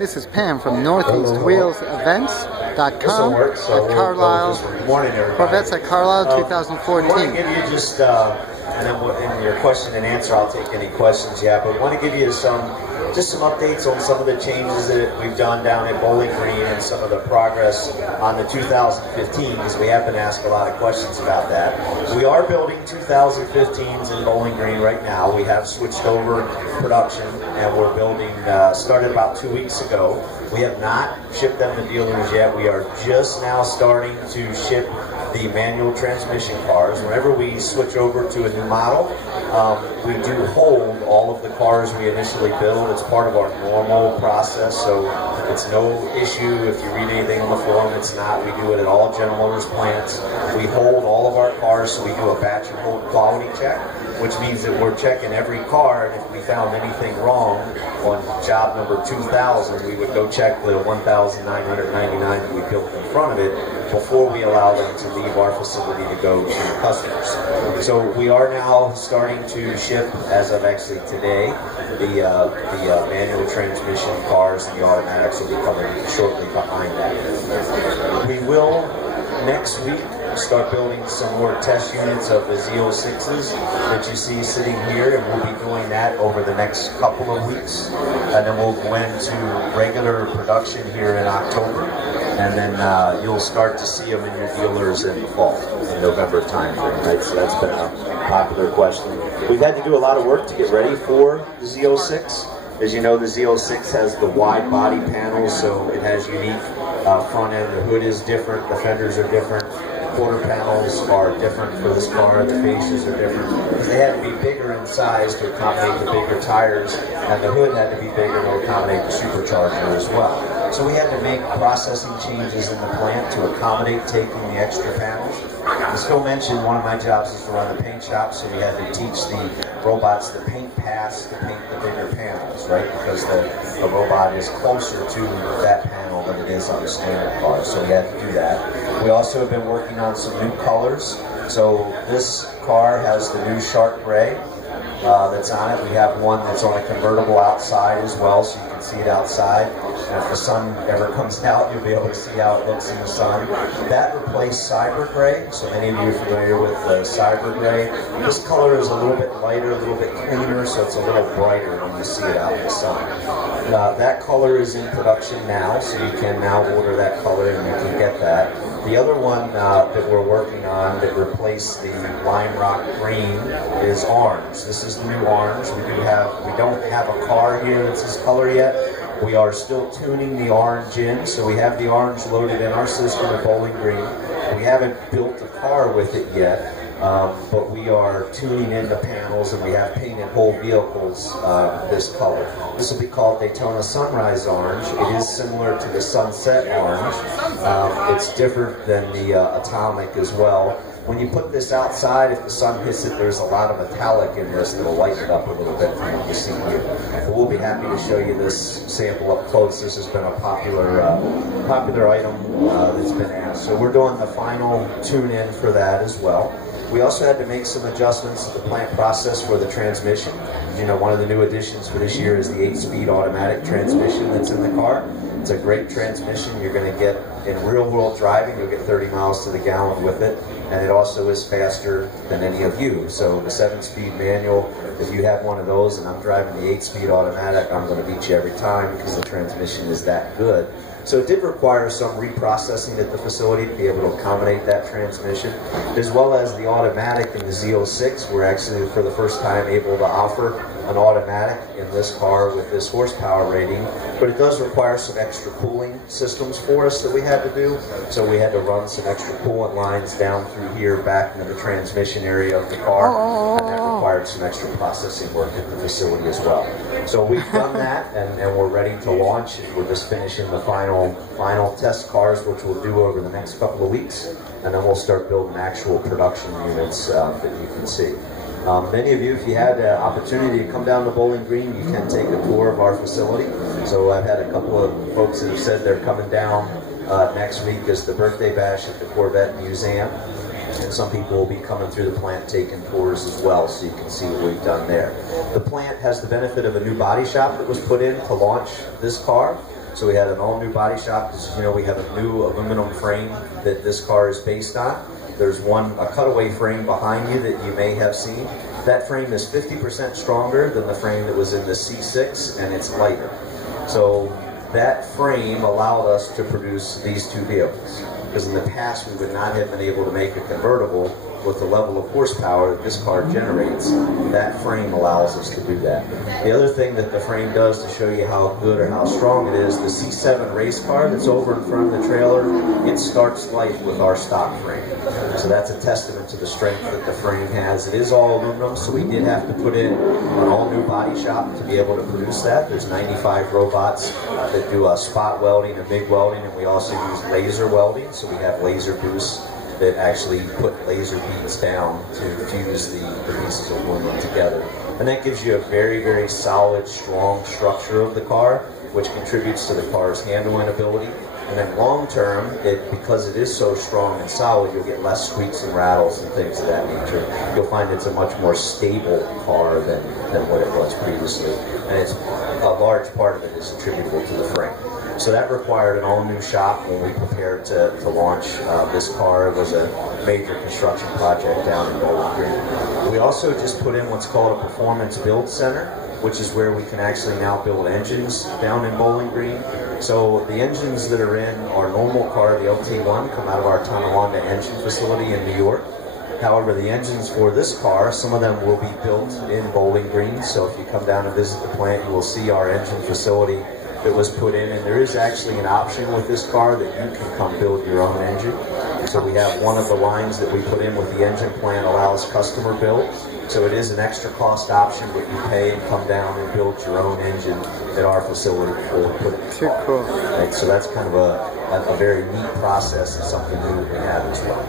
This is Pam from NortheastWheelsEvents.com at Carlisle. Good morning, everybody. Corvettes at Carlisle 2014. I want to give you just, and then in your question and answer, I'll take any questions you have, but I want to give you some updates on some of the changes that we've done down at Bowling Green and some of the progress on the 2015, because we have been asked a lot of questions about that. We are building 2015s in Bowling Green right now. We have switched over production, and we're building, started about 2 weeks ago. We have not shipped them to dealers yet. We are just now starting to ship the manual transmission cars. Whenever we switch over to a new model, we do hold all of the cars we initially build. It's part of our normal process, so it's no issue if you read anything on the forum. It's not. We do it at all General Motors plants. We hold all of our cars, so we do a batch and hold quality check, which means that we're checking every car, and if we found anything wrong on job number 2000, we would go check the 1,999 that we built in front of it before we allow them to leave our facility to go to customers. So we are now starting to ship, as of actually today, the manual transmission cars, and the automatics will be coming shortly behind that. We will, next week, start building some more test units of the Z06s that you see sitting here, and we'll be doing that over the next couple of weeks, and then we'll go into regular production here in October, and then you'll start to see them in your dealers in the fall, in November timeframe, right? So that's been a popular question. We've had to do a lot of work to get ready for the Z06. As you know, the Z06 has the wide body panels, so it has unique front end. The hood is different, the fenders are different, quarter panels are different for this car, the fascias are different, because they had to be bigger in size to accommodate the bigger tires, and the hood had to be bigger to accommodate the supercharger as well. So we had to make processing changes in the plant to accommodate taking the extra panels. As Phil mentioned, one of my jobs is to run the paint shop, so we had to teach the robots the paint pass to paint the bigger panels, right? Because the robot is closer to that panel than it is on the standard car, so we had to do that. We also have been working on some new colors. So this car has the new shark gray that's on it. We have one that's on a convertible outside as well, so you can see it outside. And if the sun ever comes out, you'll be able to see how it looks in the sun. That replaced cyber gray, so many of you are familiar with the cyber gray. This color is a little bit lighter, a little bit cleaner, so it's a little brighter when you see it out in the sun. That color is in production now, so you can now order that color and you can get that. The other one that we're working on that replaced the lime rock green is orange. This is the new orange. We don't have a car here that's this color yet. We are still tuning the orange in, so we have the orange loaded in our system at Bowling Green. We haven't built a car with it yet, but we are tuning in the panels, and we have painted whole vehicles this color. This will be called Daytona Sunrise Orange. It is similar to the Sunset Orange. It's different than the Atomic as well. When you put this outside, if the sun hits it, there's a lot of metallic in this that will lighten it up a little bit from what you see here. But we'll be happy to show you this sample up close. This has been a popular item that's been asked. So we're doing the final tune-in for that as well. We also had to make some adjustments to the plant process for the transmission. You know, one of the new additions for this year is the 8-speed automatic transmission that's in the car. It's a great transmission. You're going to get, in real-world driving, you'll get 30 miles to the gallon with it, and it also is faster than any of you. So the 7-speed manual, if you have one of those and I'm driving the 8-speed automatic, I'm going to beat you every time because the transmission is that good. So it did require some reprocessing at the facility to be able to accommodate that transmission, as well as the automatic in the Z06. We're actually, for the first time, able to offer an automatic in this car with this horsepower rating, but it does require some extra cooling systems for us that we had to do. So we had to run some extra coolant lines down through here back into the transmission area of the car, and that required some extra processing work at the facility as well. So we've done that, and we're ready to launch. We're just finishing the final test cars, which we'll do over the next couple of weeks, and then we'll start building actual production units that you can see. Many of you, if you had the opportunity to come down to Bowling Green, you can take a tour of our facility. So I've had a couple of folks that have said they're coming down next week as the birthday bash at the Corvette Museum. And some people will be coming through the plant taking tours as well, so you can see what we've done there. The plant has the benefit of a new body shop that was put in to launch this car. So we had an all-new body shop, because you know we have a new aluminum frame that this car is based on. There's a cutaway frame behind you that you may have seen. That frame is 50% stronger than the frame that was in the C6, and it's lighter. So that frame allowed us to produce these two vehicles, because in the past we would not have been able to make a convertible with the level of horsepower that this car generates. That frame allows us to do that. The other thing that the frame does to show you how good or how strong it is, the C7 race car that's over in front of the trailer, it starts life with our stock frame. So that's a testament to the strength that the frame has. It is all aluminum, so we did have to put in an all-new body shop to be able to produce that. There's 95 robots that do spot welding and MIG welding, and we also use laser welding, so we have laser boosts that actually put laser beads down to fuse the pieces of aluminum together. And that gives you a very, very solid, strong structure of the car, which contributes to the car's handling ability. And then long term, because it is so strong and solid, you'll get less squeaks and rattles and things of that nature. You'll find it's a much more stable car than what it was previously. And it's a large part of it is attributable to the frame. So that required an all-new shop when we prepared to launch this car. It was a major construction project down in Bowling Green. We also just put in what's called a performance build center, which is where we can actually now build engines down in Bowling Green. So the engines that are in our normal car, the LT1, come out of our Tonawanda engine facility in New York. However, the engines for this car, some of them will be built in Bowling Green. So if you come down and visit the plant, you will see our engine facility that was put in, and there is actually an option with this car that you can come build your own engine. So we have one of the lines that we put in with the engine plant allows customer build. So it is an extra cost option, but you pay and come down and build your own engine at our facility before we put it in the car. Cool. Right, so that's kind of a very neat process and something new that we have as well.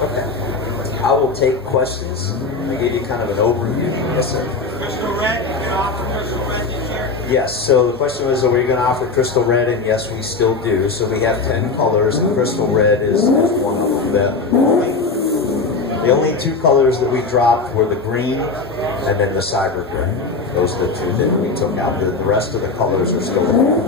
Okay. I will take questions. I gave you kind of an overview. Yes, sir. Crystal Red, you can offer Crystal Red this year? Yes, so the question was, are we going to offer Crystal Red? And yes, we still do. So we have 10 colors, and Crystal Red is one of them. The only two colors that we dropped were the green and then the cyber gray. Those are the two that we took out. The rest of the colors are still there.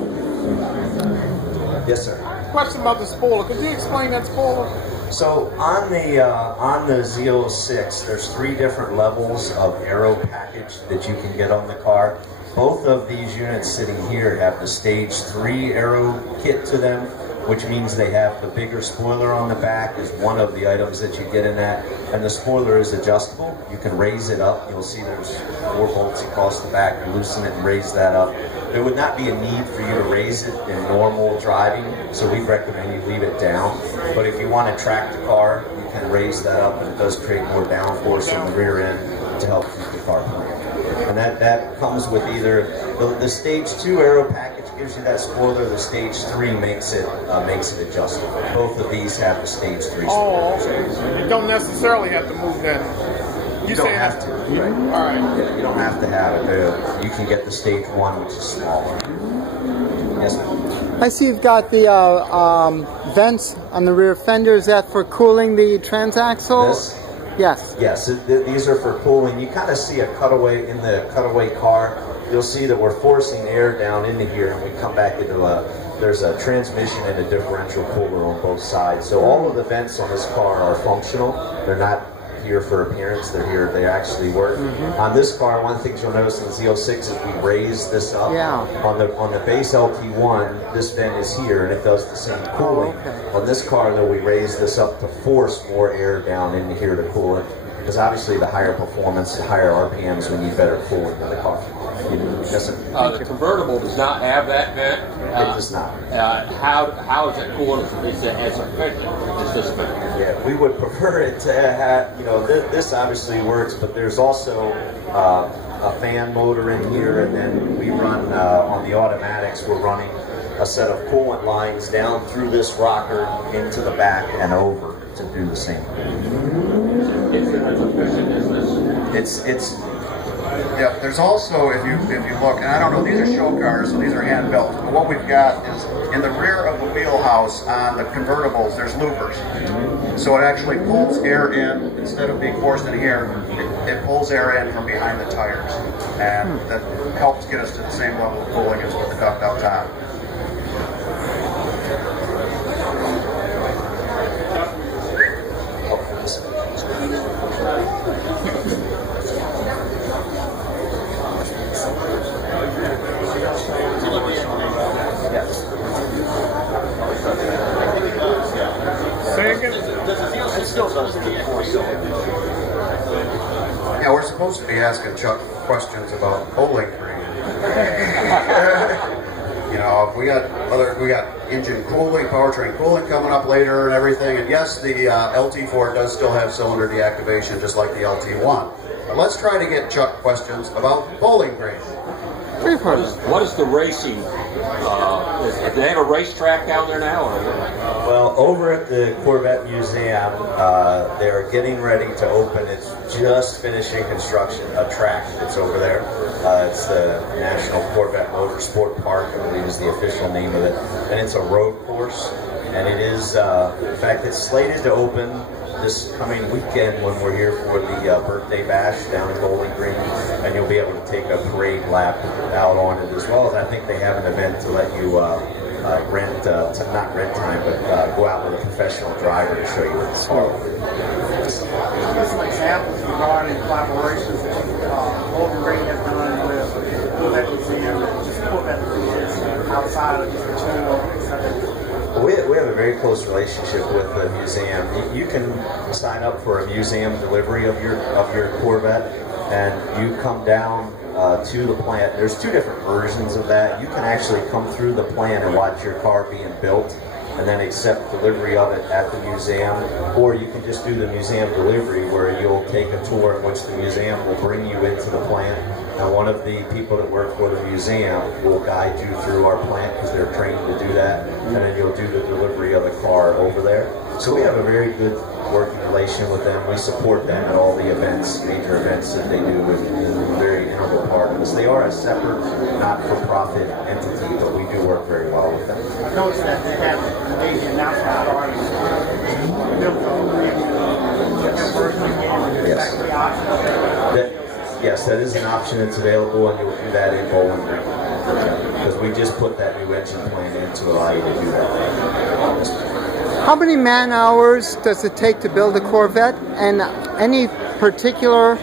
Yes, sir. Question about the spoiler. Could you explain that spoiler? So on the Z06, there's 3 different levels of aero package that you can get on the car. Both of these units sitting here have the stage 3 aero kit to them, which means they have the bigger spoiler on the back is one of the items that you get in that. And the spoiler is adjustable. You can raise it up. You'll see there's 4 bolts across the back. You loosen it and raise that up. There would not be a need for you to raise it in normal driving, so we recommend you leave it down. But if you want to track the car, you can raise that up, and it does create more downforce in the rear end to help keep the car moving. And that comes with either the stage 2 aero package gives you that spoiler. The stage 3 makes it adjustable. Both of these have the stage 3 spoiler. Oh, okay. You don't necessarily have to move that. You don't have to. Right. All right. Yeah, you don't have to have it. You can get the stage 1, which is smaller. Yes, ma'am. I see you've got the vents on the rear fender. Is that for cooling the transaxle? This? Yes. Yes, these are for cooling. You kind of see a cutaway in the cutaway car. You'll see that we're forcing air down into here, and we come back into there's a transmission and a differential cooler on both sides. So all of the vents on this car are functional. They're not here for appearance. They're here. They actually work. On this car, one of the things you'll notice in the Z06 is we raise this up. Yeah. On the base LT1, this vent is here, and it does the same cooling. Oh, okay. On this car, though, we raise this up to force more air down into here to cool it. Because obviously, the higher performance, the higher RPMs, we need better cooling in the car. Yes, sir. The convertible does not have that vent. It does not. How is it cool? Is it as efficient as this vent? Yeah, we would prefer it to have, this obviously works, but there's also a fan motor in here, and then we run, on the automatics, we're running a set of coolant lines down through this rocker into the back and over to do the same thing. Is it as efficient as this? Yeah, there's also, if you look, and I don't know, these are show cars, so these are hand built, but what we've got is in the rear of the wheelhouse on the convertibles, there's loopers. So it actually pulls air in, instead of being forced in here, it pulls air in from behind the tires, and that helps get us to the same level of cooling as with the duct out top. Yeah, we're supposed to be asking Chuck questions about Bowling Green. You know, we got engine cooling, powertrain cooling coming up later and everything. And yes, the LT4 does still have cylinder deactivation, just like the LT1. But let's try to get Chuck questions about Bowling Green. What is the racing? Do they have a racetrack down there now? Or? Well, over at the Corvette Museum, they're getting ready to open. It's just finishing construction, a track that's over there. It's the National Corvette Motorsport Park, I believe is the official name of it. And it's a road course. And it is, in fact, it's slated to open this coming weekend when we're here for the birthday bash down in Bowling Green, and you'll be able to take a parade lap out on it, as well as I think they have an event to let you rent, not rent time, but go out with a professional driver to show you what the car will do. Give some examples regarding collaborations that Bowling Green has done with the Corvette Museum and just Corvette outside of just the channel, etc. We have a very close relationship with the museum. You can sign up for a museum delivery of your Corvette, and you come down to the plant. There's two different versions of that. You can actually come through the plant and watch your car being built, and then accept delivery of it at the museum, or you can just do the museum delivery where you'll take a tour in which the museum will bring you into the plant. Now, one of the people that work for the museum will guide you through our plant because they're trained to do that, and then you'll do the delivery of the car over there. So we have a very good working relation with them. We support them at all the events, major events that they do, and a very integral part of this. They are a separate, not-for-profit entity, but we do work very well with them. I noticed that they have an amazing announcement party. Yes, that is an option that's available, and you'll do that in Bowling Green. Because we just put that new engine plant in to allow you to do that. How many man hours does it take to build a Corvette, and any particular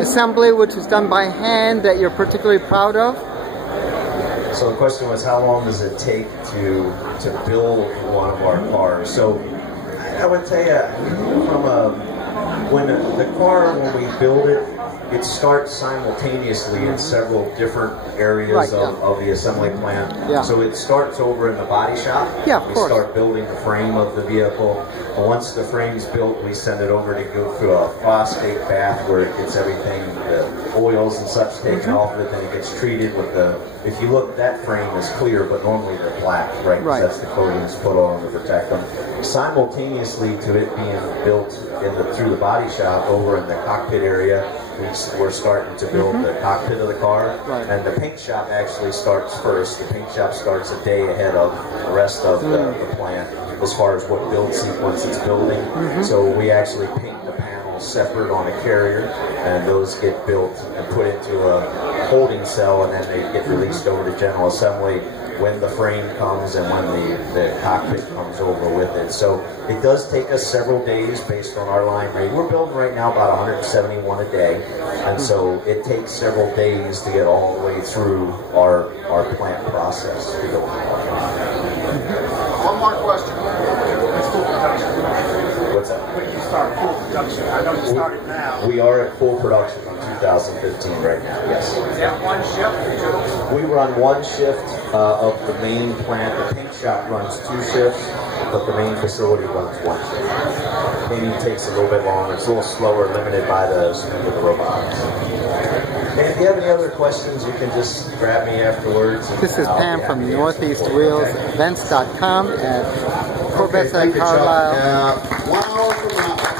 assembly which is done by hand that you're particularly proud of? So the question was, how long does it take to build one of our cars? So I would tell you, when we build it, it starts simultaneously in several different areas of the assembly plant. Yeah. So it starts over in the body shop. Yeah, of course. We start building the frame of the vehicle. And once the frame's built, we send it over to go through a phosphate bath where it gets everything, the oils and such taken off of it, then it gets treated with the, if you look, that frame is clear, but normally they're black, right? Because that's the coatings put on to protect them. Simultaneously to it being built through the body shop over in the cockpit area, we're starting to build the cockpit of the car, and the paint shop actually starts first. The paint shop starts a day ahead of the rest of the plant as far as what build sequence it's building. So we actually paint the panels separate on a carrier, and those get built and put into a holding cell, and then they get released over to general assembly when the frame comes and when the cockpit comes over with it. So it does take us several days based on our line rate. We're building right now about 171 a day, and so it takes several days to get all the way through our plant process. One more question. It's full production. What's that? When you start full production, I know you started now. We are at full production in 2015 right now, yes. Is that one shift? We run one shift of the main plant. The paint shop runs 2 shifts, but the main facility runs 1 shift. Painting takes a little bit longer. It's a little slower, limited by the speed of the robotics. And if you have any other questions, you can just grab me afterwards. This is Pam from Northeast Wheels, Events.com at Corvettes and Carlisle. Wow.